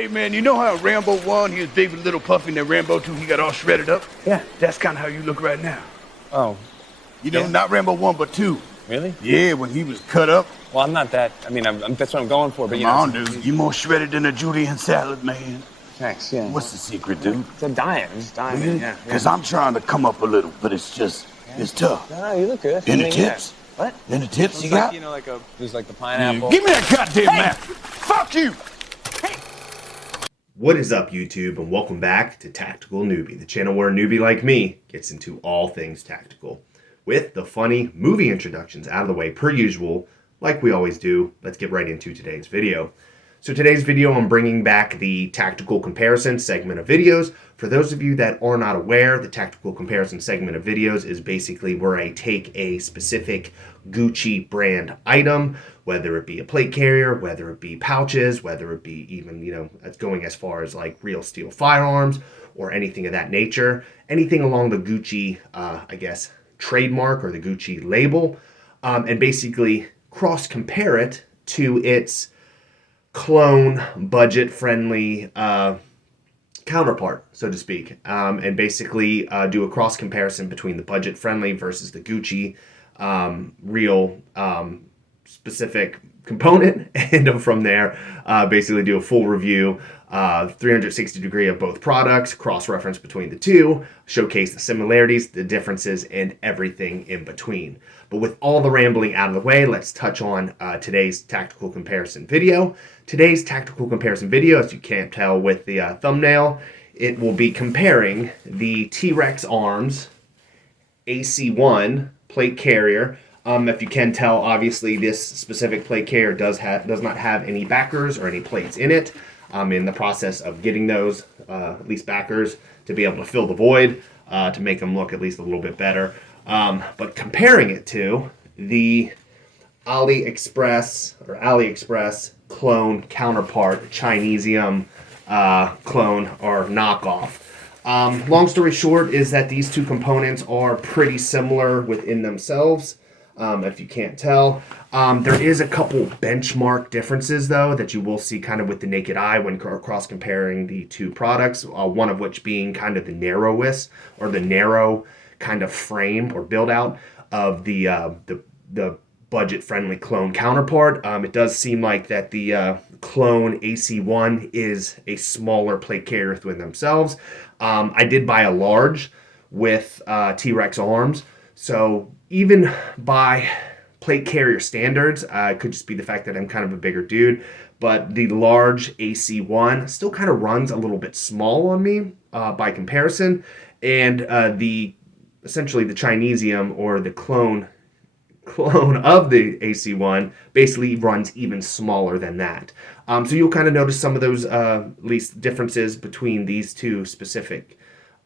Hey man, you know how Rambo 1, he was big with Little Puffy, and then Rambo 2, he got all shredded up? Yeah. That's kind of how you look right now. Oh. You know, not Rambo 1, but 2. Really? Yeah, when he was cut up. Well, I'm not that. I mean, that's what I'm going for, but you Come know. on, dude. You more shredded than a Julian salad, man. Thanks, yeah. What's the secret, dude? It's a diet. I'm just dying. Really? Yeah. Because I'm trying to come up a little, but it's just, it's tough. No, you look good. Any tips? Yeah. What? Any tips Looks you like, got? you know, there's like the pineapple. Give me that goddamn map. Fuck you. What is up, YouTube, and welcome back to Tactical Newbie, the channel where a newbie like me gets into all things tactical. With the funny movie introductions out of the way per usual, like we always do, let's get right into today's video. So today's video, I'm bringing back the tactical comparison segment of videos. For those of you that are not aware, the tactical comparison segment of videos is basically where I take a specific Gucci brand item, whether it be a plate carrier, whether it be pouches, whether it be even, you know, going as far as like real steel firearms or anything of that nature, anything along the Gucci, I guess, trademark or the Gucci label, and basically cross compare it to its clone budget-friendly counterpart, so to speak, and basically do a cross comparison between the budget-friendly versus the Gucci real specific component, and from there basically do a full review, 360 degree of both products, cross-reference between the two, showcase the similarities, the differences, and everything in between. But with all the rambling out of the way, let's touch on today's tactical comparison video. Today's tactical comparison video, as you can't tell with the thumbnail, it will be comparing the T-Rex Arms AC1 plate carrier. If you can tell, obviously this specific plate carrier does not have any backers or any plates in it. I'm in the process of getting those, at least backers, to be able to fill the void, to make them look at least a little bit better. But comparing it to the AliExpress clone counterpart, Chinesium clone or knockoff. Long story short is that these two components are pretty similar within themselves, if you can't tell. There is a couple benchmark differences, though, that you will see kind of with the naked eye when cross-comparing the two products, one of which being kind of the narrowest or the narrow kind of frame or build-out of the budget-friendly clone counterpart. It does seem like that the clone AC1 is a smaller plate carrier within themselves. I did buy a large with T-Rex arms, so even by plate carrier standards, it could just be the fact that I'm kind of a bigger dude, but the large AC1 still kind of runs a little bit small on me by comparison, and essentially the Chinesium or the clone of the AC1 basically runs even smaller than that. So you'll kind of notice some of those at least differences between these two specific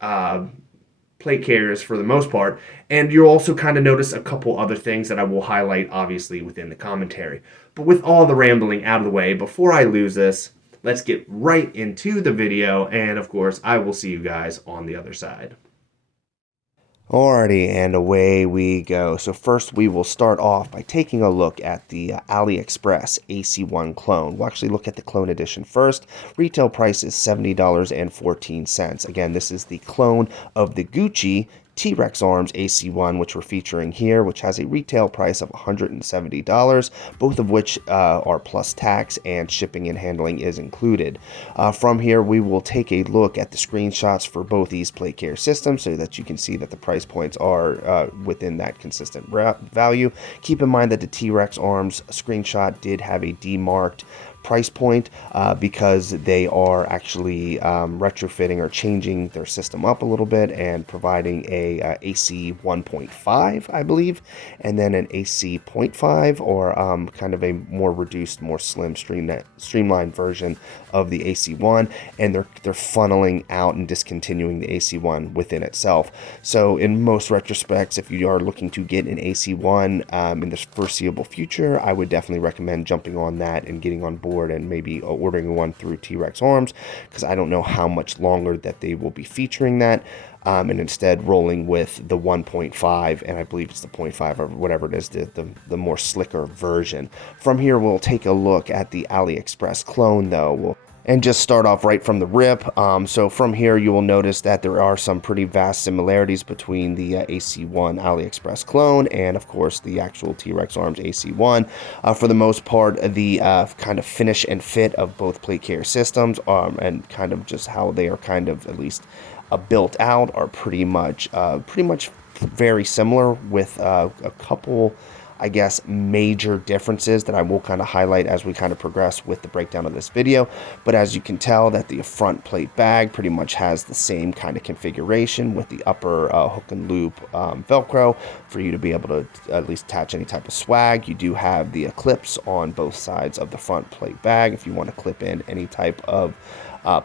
plate carriers for the most part, and you'll also kind of notice a couple other things that I will highlight obviously within the commentary. But with all the rambling out of the way, before I lose this, let's get right into the video, and of course I will see you guys on the other side. Alrighty, and away we go. So first we will start off by taking a look at the AliExpress AC1 clone. We'll actually look at the clone edition first. Retail price is $70.14. Again, this is the clone of the Gucci T-Rex Arms AC1, which we're featuring here, which has a retail price of $170, both of which are plus tax, and shipping and handling is included. From here, we will take a look at the screenshots for both these plate carrier systems so that you can see that the price points are within that consistent value. Keep in mind that the T-Rex Arms screenshot did have a demarked price point because they are actually retrofitting or changing their system up a little bit and providing a AC 1.5, I believe, and then an AC 0.5 or kind of a more reduced, more slim, streamlined version of the AC1, and they're funneling out and discontinuing the AC1 within itself. So in most retrospects, if you are looking to get an AC1 in the foreseeable future, I would definitely recommend jumping on that and getting on board and maybe ordering one through T-Rex Arms, because I don't know how much longer that they will be featuring that, and instead rolling with the 1.5, and I believe it's the 0.5 or whatever it is, the more slicker version. From here, we'll take a look at the AliExpress clone, though. And just start off right from the rip. So from here, you will notice that there are some pretty vast similarities between the AC1 AliExpress clone and, of course, the actual T-Rex Arms AC1. For the most part, the kind of finish and fit of both plate carrier systems and kind of just how they are kind of at least built out are pretty much very similar, with a couple, I guess, major differences that I will kind of highlight as we kind of progress with the breakdown of this video. But as you can tell, that the front plate bag pretty much has the same kind of configuration, with the upper hook and loop Velcro for you to be able to at least attach any type of swag. You do have the clips on both sides of the front plate bag if you want to clip in any type of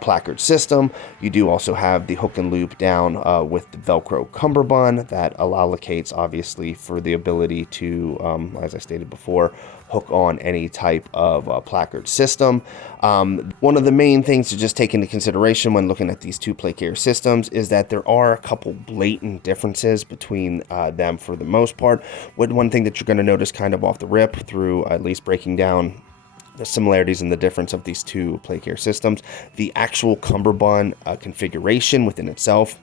placard system. You do also have the hook and loop down with the Velcro cummerbund that allocates, obviously, for the ability to, as I stated before, hook on any type of placard system. One of the main things to just take into consideration when looking at these two plate carrier systems is that there are a couple blatant differences between them for the most part. One thing that you're going to notice kind of off the rip through at least breaking down the similarities and the difference of these two plate carrier systems, the actual cummerbund configuration within itself,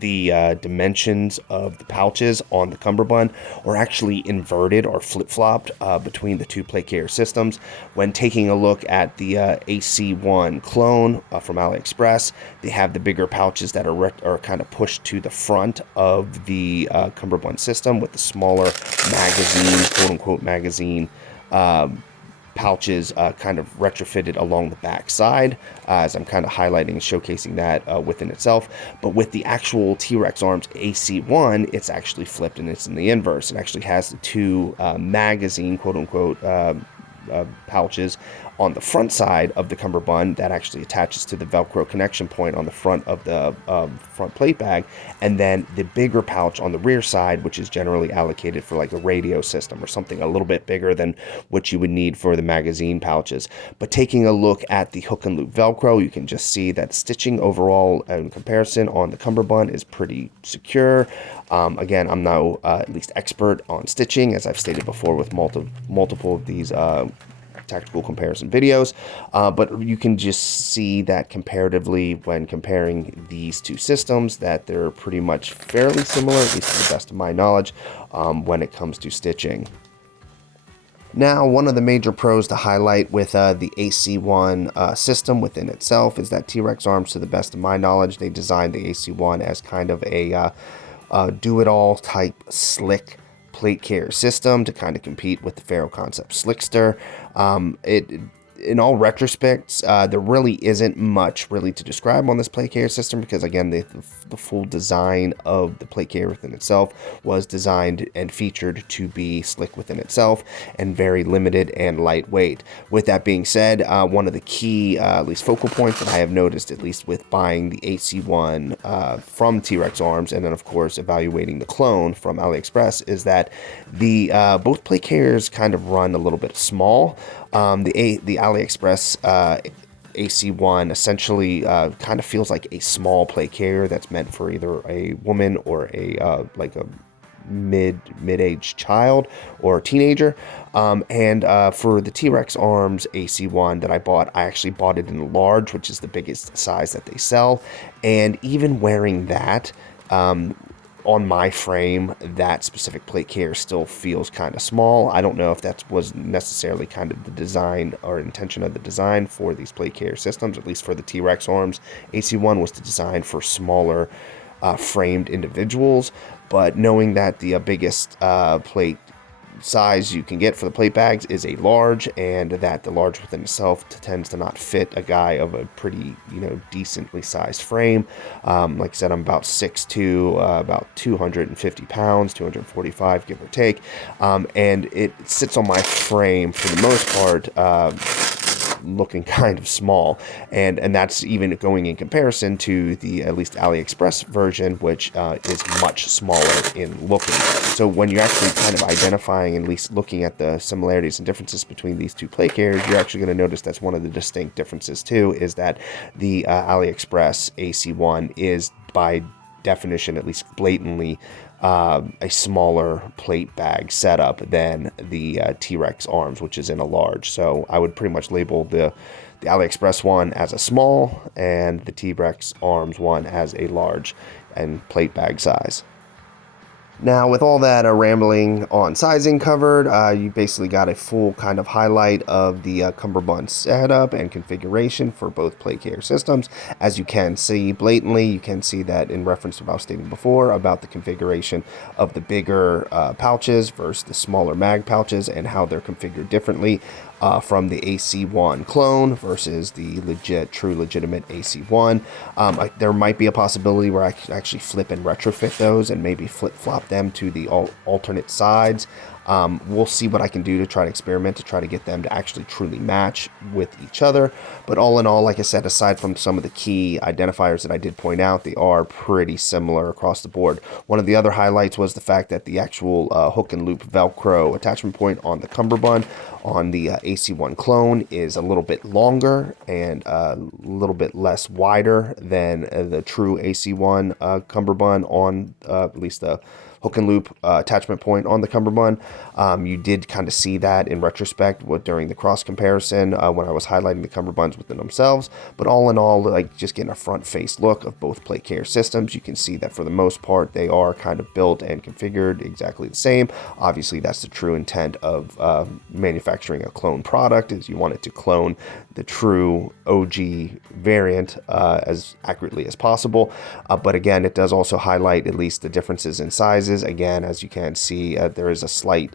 the dimensions of the pouches on the cummerbund are actually inverted or flip-flopped between the two plate carrier systems. When taking a look at the AC1 clone from AliExpress, they have the bigger pouches that are kind of pushed to the front of the cummerbund system, with the smaller magazine, quote-unquote magazine, pouches kind of retrofitted along the back side, as I'm kind of highlighting and showcasing that within itself. But with the actual T-Rex Arms AC1, it's actually flipped and it's in the inverse. It actually has the two magazine, quote-unquote, pouches on the front side of the cummerbund that actually attaches to the Velcro connection point on the front of the front plate bag, and then the bigger pouch on the rear side, which is generally allocated for like a radio system or something a little bit bigger than what you would need for the magazine pouches. But taking a look at the hook and loop Velcro, you can just see that stitching overall in comparison on the cummerbund is pretty secure. Again, I'm no at least expert on stitching, as I've stated before with multiple of these tactical comparison videos, but you can just see that comparatively when comparing these two systems, that they're pretty much fairly similar, at least to the best of my knowledge, when it comes to stitching. Now, one of the major pros to highlight with the AC1 system within itself is that T-Rex Arms, to the best of my knowledge, they designed the AC1 as kind of a do-it-all type slick plate carrier system to kind of compete with the Faro Concept Slickster. In all retrospects, there really isn't much really to describe on this plate carrier system, because again, the full design of the plate carrier within itself was designed and featured to be slick within itself and very limited and lightweight. With that being said, one of the key, at least focal points that I have noticed, at least with buying the AC1 from T-Rex Arms, and then of course evaluating the clone from AliExpress, is that the both plate carriers kind of run a little bit small. The AliExpress AC1 essentially kind of feels like a small plate carrier that's meant for either a woman or a like a mid-age child or teenager. And for the T-Rex Arms AC1 that I bought, I actually bought it in large, which is the biggest size that they sell. And even wearing that, on my frame, that specific plate carrier still feels kind of small. I don't know if that was necessarily kind of the design or intention of the design for these plate carrier systems, at least for the T-Rex Arms. AC1 was to design for smaller framed individuals, but knowing that the biggest plate size you can get for the plate bags is a large, and that the large within itself tends to not fit a guy of a pretty, decently sized frame. Like I said, I'm about 6'2", about 250 pounds, 245 give or take, and it sits on my frame for the most part, looking kind of small, and that's even going in comparison to the at least AliExpress version, which is much smaller in looking. So when you're actually kind of identifying and at least looking at the similarities and differences between these two plate carriers, you're actually going to notice that's one of the distinct differences too, is that the AliExpress AC1 is by definition, at least blatantly, a smaller plate bag setup than the T-Rex arms, which is in a large. So I would pretty much label the AliExpress one as a small and the T-Rex arms one as a large and plate bag size. Now, with all that rambling on sizing covered, you basically got a full kind of highlight of the cummerbund setup and configuration for both plate carrier systems. As you can see blatantly, you can see that in reference to what I was stating before about the configuration of the bigger pouches versus the smaller mag pouches and how they're configured differently from the AC1 clone versus the legitimate AC1. There might be a possibility where I could actually flip and retrofit those and maybe flip-flop them to the alternate sides. We'll see what I can do to try to experiment to try to get them to actually truly match with each other. But all in all, like I said, aside from some of the key identifiers that I did point out, they are pretty similar across the board. One of the other highlights was the fact that the actual hook and loop Velcro attachment point on the cummerbund on the AC1 clone is a little bit longer and a little bit less wider than the true AC1 cummerbund on at least the hook and loop attachment point on the cummerbund. You did kind of see that in retrospect during the cross comparison when I was highlighting the cummerbunds within themselves. But all in all, like just getting a front face look of both plate carrier systems, you can see that for the most part they are kind of built and configured exactly the same. Obviously, that's the true intent of manufacturing a clone product, is you want it to clone the true OG variant as accurately as possible. But again, it does also highlight at least the differences in sizes. Again, as you can see, there is a slight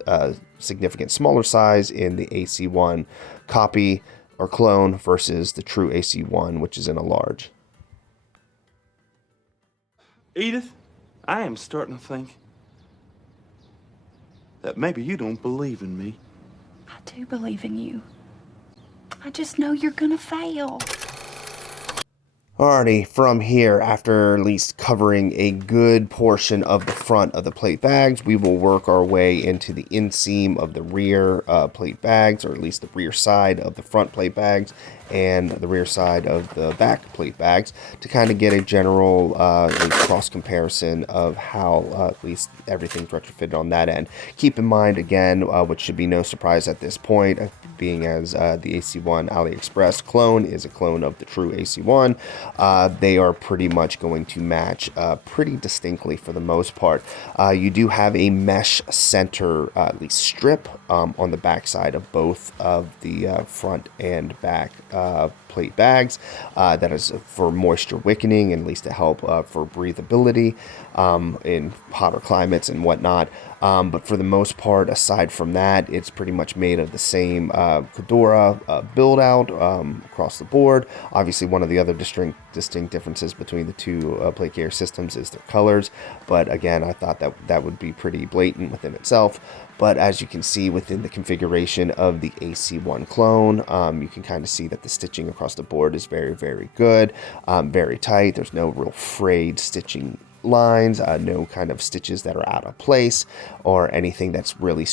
significant smaller size in the AC1 copy or clone versus the true AC1, which is in a large. Edith, I am starting to think that maybe you don't believe in me. I do believe in you. I just know you're gonna fail. Alrighty, from here, after at least covering a good portion of the front of the plate bags, we will work our way into the inseam of the rear plate bags, or at least the rear side of the front plate bags and the rear side of the back plate bags to kind of get a general cross comparison of how at least everything's retrofitted on that end. Keep in mind, again, which should be no surprise at this point, being as the AC1 AliExpress clone is a clone of the true AC1, they are pretty much going to match pretty distinctly for the most part. You do have a mesh center, at least strip, on the back side of both of the front and back plate bags. That is for moisture wicking and at least to help for breathability in hotter climates and whatnot. But for the most part, aside from that, it's pretty much made of the same Fedora build out across the board. Obviously, one of the other distinct differences between the two plate carrier systems is their colors. But again, I thought that would be pretty blatant within itself. But as you can see within the configuration of the AC1 clone, you can kind of see that the stitching across the board is very, very good, very tight. There's no real frayed stitching lines, no kind of stitches that are out of place or anything that's really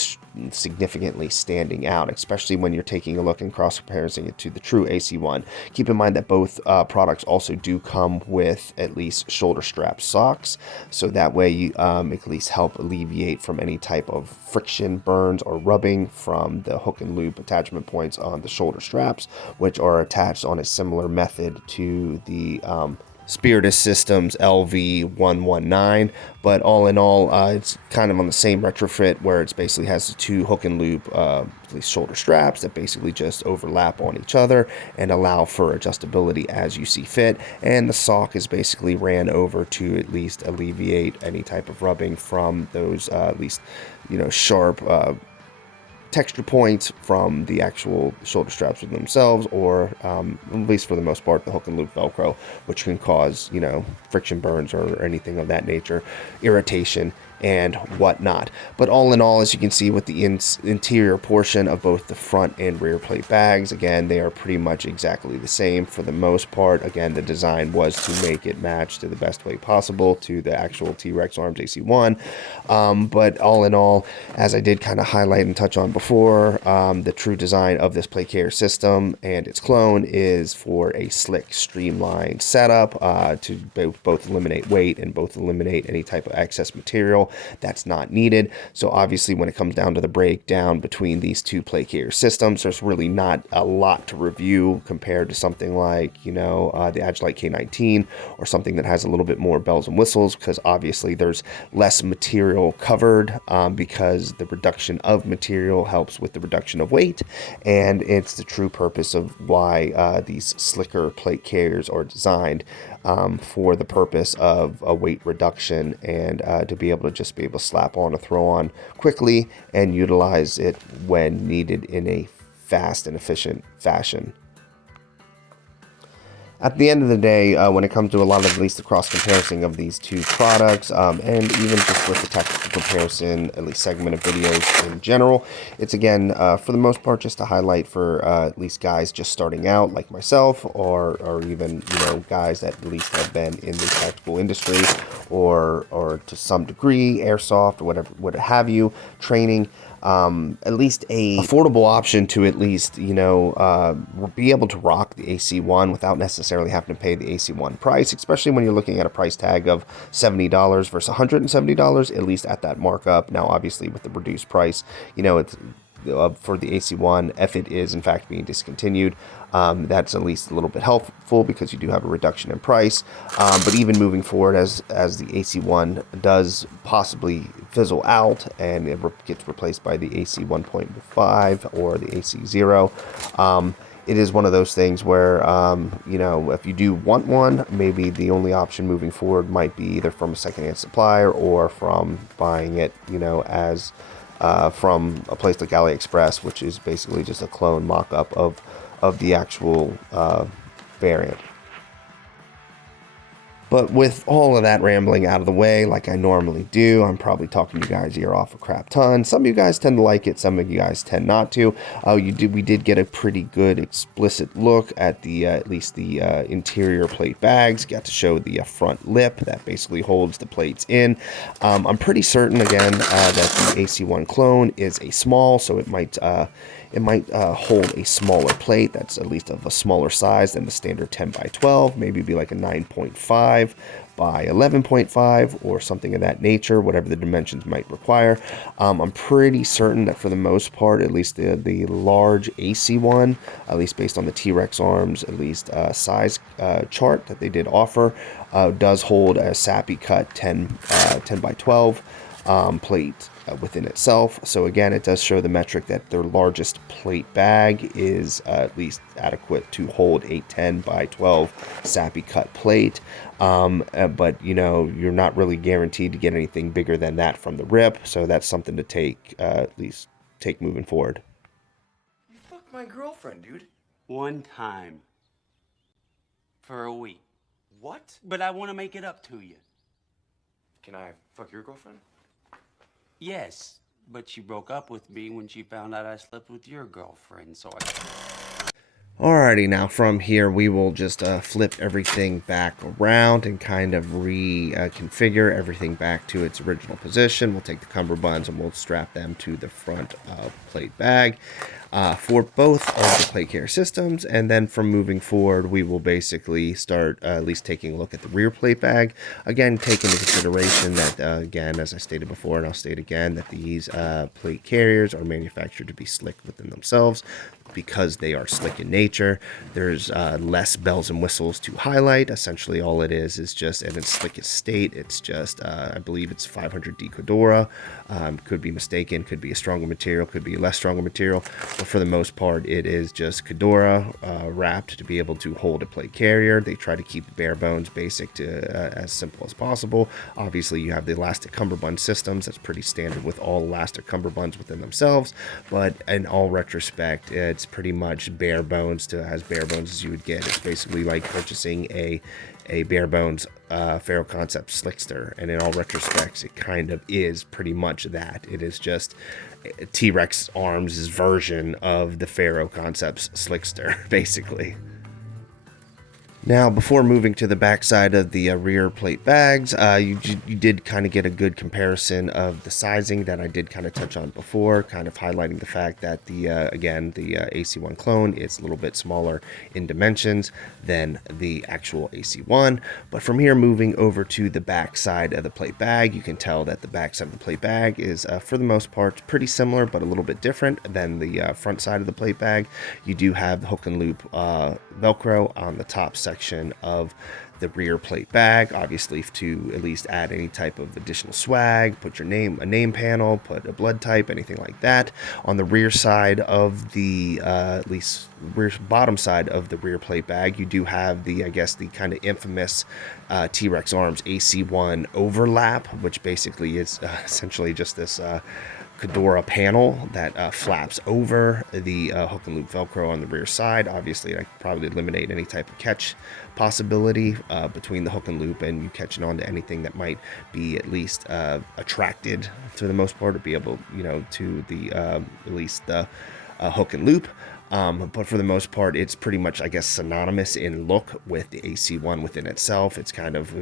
significantly standing out, especially when you're taking a look and cross comparing it to the true AC1. Keep in mind that both products also do come with at least shoulder strap socks, so that way you at least help alleviate from any type of friction, burns, or rubbing from the hook and loop attachment points on the shoulder straps, which are attached on a similar method to the Spiritus Systems LV119, but all in all, it's kind of on the same retrofit where it's basically has the two hook and loop shoulder straps that basically just overlap on each other and allow for adjustability as you see fit, and the sock is basically ran over to at least alleviate any type of rubbing from those at least sharp texture points from the actual shoulder straps with themselves, or at least for the most part the hook and loop Velcro, which can cause friction burns or anything of that nature, irritation and whatnot. But all in all, as you can see with the interior portion of both the front and rear plate bags, again, they are pretty much exactly the same for the most part. Again, the design was to make it match to the best way possible to the actual T-Rex arms AC1. But all in all, as I did kind of highlight and touch on before, the true design of this plate carrier system and its clone is for a slick, streamlined setup to both eliminate weight and both eliminate any type of excess material that's not needed. So obviously when it comes down to the breakdown between these two plate carrier systems, there's really not a lot to review compared to something like, you know, the Agilite K19 or something that has a little bit more bells and whistles, because obviously there's less material covered because the reduction of material helps with the reduction of weight, and it's the true purpose of why these slicker plate carriers are designed for the purpose of a weight reduction and to be able to slap on or throw on quickly and utilize it when needed in a fast and efficient fashion. At the end of the day, when it comes to a lot of at least the cross comparison of these two products, and even just with the technical comparison, at least segment of videos in general, it's again, for the most part, just to highlight for at least guys just starting out like myself, or even, you know, guys that at least have been in the tactical industry or to some degree, airsoft or whatever, what have you, training. At least a affordable option to at least, you know, be able to rock the AC1 without necessarily having to pay the AC1 price, especially when you're looking at a price tag of $70 versus $170, at least at that markup. Now, obviously with the reduced price, you know, it's for the AC1, if it is in fact being discontinued, that's at least a little bit helpful because you do have a reduction in price. But even moving forward, as the AC1 does possibly fizzle out and it gets replaced by the AC 1.5 or the AC0, it is one of those things where, you know, if you do want one, maybe the only option moving forward might be either from a secondhand supplier or from buying it, you know, as from a place like AliExpress, which is basically just a clone mock-up of the actual variant. But with all of that rambling out of the way, like I normally do, I'm probably talking you guys' ear off a crap ton. Some of you guys tend to like it, some of you guys tend not to. We did get a pretty good explicit look at the at least the interior plate bags. Got to show the front lip that basically holds the plates in. I'm pretty certain again that the AC1 clone is a small, so it might hold a smaller plate that's at least of a smaller size than the standard 10 by 12, maybe be like a 9.5 by 11.5 or something of that nature, whatever the dimensions might require. I'm pretty certain that for the most part, at least the large AC1, at least based on the T-Rex arms, at least size chart that they did offer, does hold a sappy cut 10 by 12 plate within itself. So again, it does show the metric that their largest plate bag is at least adequate to hold a 10 by 12 sappy cut plate. But you know, you're not really guaranteed to get anything bigger than that from the rip. So that's something to take, at least take moving forward. You fucked my girlfriend, dude. One time. For a week. What? But I want to make it up to you. Can I fuck your girlfriend? Yes, but she broke up with me when she found out I slept with your girlfriend, so I... Alrighty, now from here we will just flip everything back around and kind of reconfigure everything back to its original position. We'll take the cummerbunds and we'll strap them to the front plate bag for both of the plate carrier systems, and then from moving forward we will basically start at least taking a look at the rear plate bag. Again, take into consideration that again, as I stated before and I'll state again, that these plate carriers are manufactured to be slick within themselves. Because they are slick in nature, there's less bells and whistles to highlight. Essentially all it is just in its slickest state, it's just I believe it's 500D Cordura. Could be mistaken, could be a stronger material, could be a less stronger material, but for the most part it is just Cordura wrapped to be able to hold a plate carrier. They try to keep the bare bones basic to as simple as possible. Obviously you have the elastic cummerbund systems, that's pretty standard with all elastic cummerbunds within themselves, but in all retrospect it's pretty much bare bones to as bare bones as you would get. It's basically like purchasing a bare bones Faro Concept Slickster, and in all retrospects it kind of is pretty much that. It is just T-Rex Arms' version of the Faro Concepts Slickster, basically. Now, before moving to the back side of the rear plate bags, you did kind of get a good comparison of the sizing that I did kind of touch on before, kind of highlighting the fact that again, the AC1 clone is a little bit smaller in dimensions than the actual AC1. But from here, moving over to the back side of the plate bag, you can tell that the back side of the plate bag is, for the most part, pretty similar, but a little bit different than the front side of the plate bag. You do have the hook and loop Velcro on the top section of the rear plate bag, obviously to at least add any type of additional swag, put your name, a name panel, put a blood type, anything like that. On the rear side of the at least rear bottom side of the rear plate bag, you do have the, I guess, the kind of infamous T-Rex Arms AC1 overlap, which basically is essentially just this Fedora panel that flaps over the hook and loop Velcro on the rear side. Obviously, I could probably eliminate any type of catch possibility between the hook and loop and you catching on to anything that might be at least attracted for the most part, to be able, to the at least the hook and loop. But for the most part, it's pretty much, I guess, synonymous in look with the AC1 within itself. It's kind of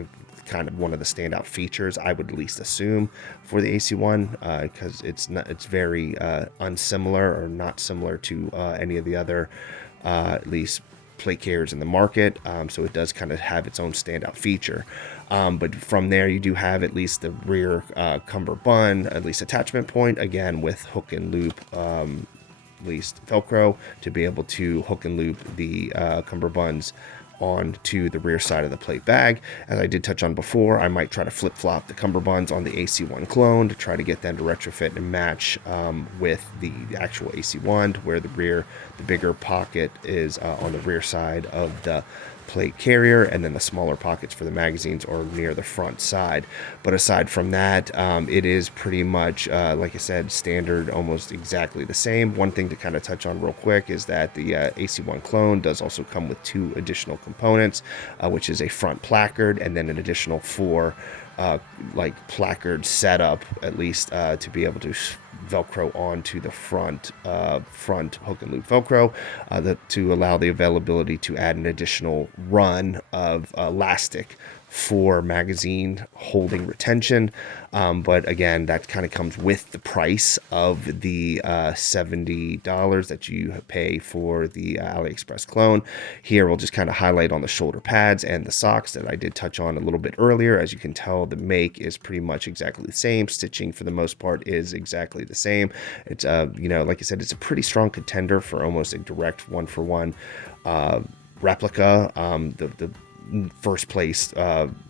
one of the standout features, I would at least assume, for the AC1, because it's very unsimilar or not similar to any of the other at least plate carriers in the market, so it does kind of have its own standout feature. But from there, you do have at least the rear cummerbund, at least attachment point, again with hook and loop at least Velcro to be able to hook and loop the cummerbunds onto the rear side of the plate bag. As I did touch on before, I might try to flip-flop the cummerbunds on the AC1 clone to try to get them to retrofit and match with the actual AC1, where the bigger pocket is on the rear side of the plate carrier, and then the smaller pockets for the magazines are near the front side. But aside from that, it is pretty much, like I said, standard, almost exactly the same. One thing to kind of touch on real quick is that the AC1 clone does also come with 2 additional components, which is a front placard and then an additional 4 placard setup, at least to be able to Velcro onto the front hook and loop Velcro, to allow the availability to add an additional run of elastic for magazine holding retention. But again, that kind of comes with the price of the $70 that you pay for the AliExpress clone. Here we'll just kind of highlight on the shoulder pads and the socks that I did touch on a little bit earlier. As you can tell, the make is pretty much exactly the same. Stitching for the most part is exactly the same. It's like I said, it's a pretty strong contender for almost a direct one-for-one replica. The first place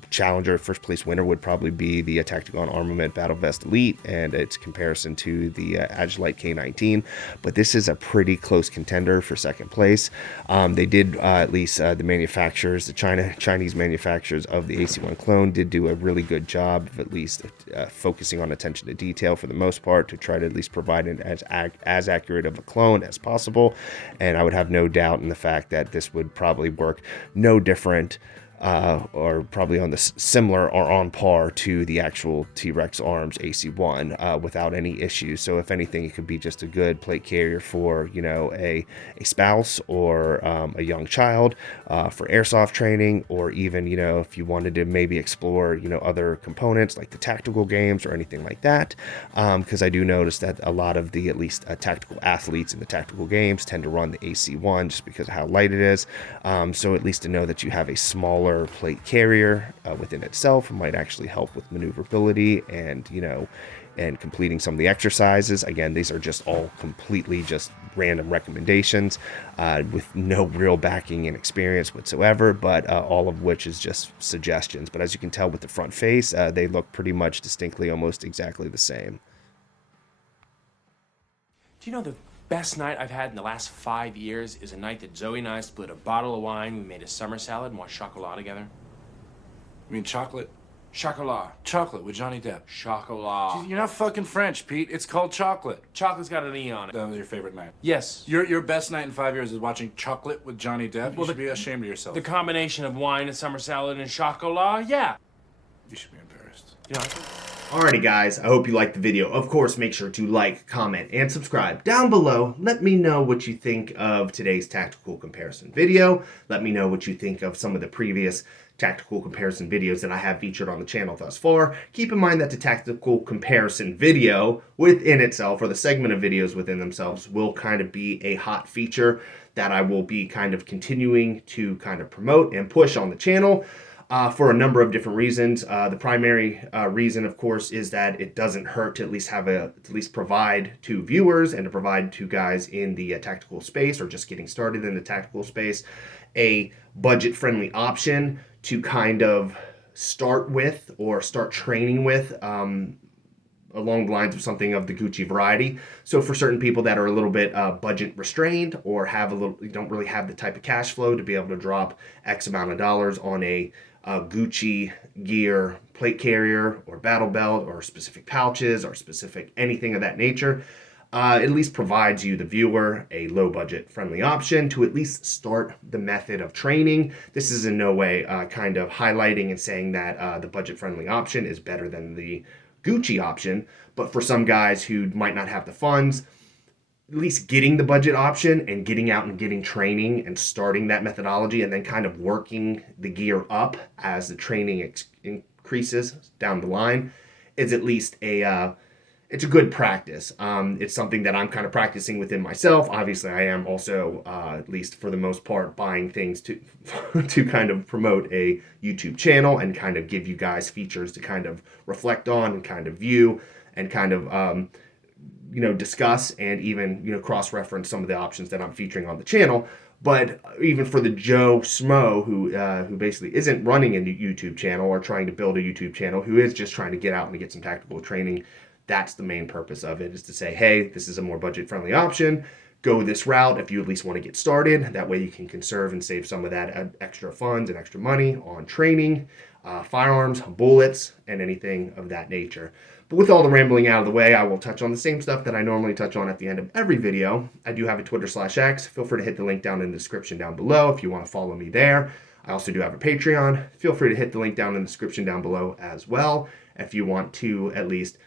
challenger, first place winner would probably be the Tactical Armament Battle Vest Elite and its comparison to the Agilite K19, but this is a pretty close contender for second place. They did at least the manufacturers, the Chinese manufacturers of the AC1 clone did do a really good job of at least focusing on attention to detail for the most part to try to at least provide an as accurate of a clone as possible. And I would have no doubt in the fact that this would probably work no different or probably on the similar or on par to the actual T-Rex Arms AC1 without any issues. So if anything, it could be just a good plate carrier for, a spouse or a young child for airsoft training, or even, if you wanted to maybe explore, other components like the tactical games or anything like that. Because I do notice that a lot of the, at least tactical athletes in the tactical games tend to run the AC1 just because of how light it is. So at least to know that you have a smaller plate carrier within itself might actually help with maneuverability and completing some of the exercises. Again, these are just all completely just random recommendations with no real backing and experience whatsoever, but all of which is just suggestions. But as you can tell with the front face, they look pretty much distinctly almost exactly the same. Do you know the best night I've had in the last 5 years is a night that Zoe and I split a bottle of wine, we made a summer salad, and watched chocolat together? You mean chocolate? Chocolat. Chocolate with Johnny Depp. Chocolat. You're not fucking French, Pete. It's called chocolate. Chocolate's got an E on it. That was your favorite night? Yes. Your best night in 5 years is watching Chocolate with Johnny Depp? You should be ashamed of yourself. The combination of wine and summer salad and chocolat, yeah. You should be embarrassed. You know, Alrighty guys, I hope you liked the video. Of course, make sure to like, comment, and subscribe down below. Let me know what you think of today's tactical comparison video. Let me know what you think of some of the previous tactical comparison videos that I have featured on the channel thus far. Keep in mind that the tactical comparison video within itself, or the segment of videos within themselves, will kind of be a hot feature that I will be kind of continuing to kind of promote and push on the channel. For a number of different reasons. The primary reason, of course, is that it doesn't hurt to at least provide to viewers and to provide to guys in the tactical space, or just getting started in the tactical space, a budget-friendly option to kind of start with or start training with, along the lines of something of the Gucci variety. So for certain people that are a little bit budget restrained, or don't really have the type of cash flow to be able to drop X amount of dollars on a Gucci gear plate carrier or battle belt or specific pouches or specific anything of that nature, at least provides you, the viewer, a low budget friendly option to at least start the method of training. This is in no way kind of highlighting and saying that the budget friendly option is better than the Gucci option, but for some guys who might not have the funds, at least getting the budget option and getting out and getting training and starting that methodology, and then kind of working the gear up as the training increases down the line, is at least it's a good practice. It's something that I'm kind of practicing within myself. Obviously, I am also, at least for the most part, buying things to to kind of promote a YouTube channel and kind of give you guys features to kind of reflect on and kind of view and kind of discuss and even cross-reference some of the options that I'm featuring on the channel. But even for the Joe Smo who basically isn't running a YouTube channel or trying to build a YouTube channel, who is just trying to get out and get some tactical training, that's the main purpose of it, is to say, hey, this is a more budget-friendly option. Go this route if you at least want to get started. That way you can conserve and save some of that extra funds and extra money on training, firearms, bullets, and anything of that nature. But with all the rambling out of the way, I will touch on the same stuff that I normally touch on at the end of every video. I do have a Twitter/X. Feel free to hit the link down in the description down below if you want to follow me there. I also do have a Patreon. Feel free to hit the link down in the description down below as well if you want to at least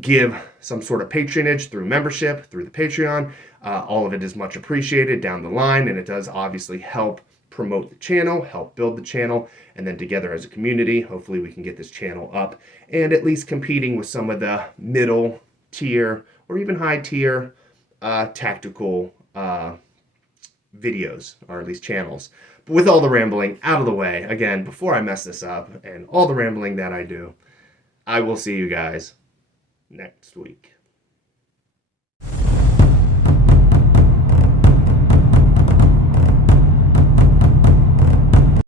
give some sort of patronage through membership, through the Patreon. All of it is much appreciated down the line, and it does obviously help promote the channel, help build the channel, and then together as a community, hopefully we can get this channel up and at least competing with some of the middle tier or even high tier tactical videos, or at least channels. But with all the rambling out of the way, again, before I mess this up and all the rambling that I do, I will see you guys next week.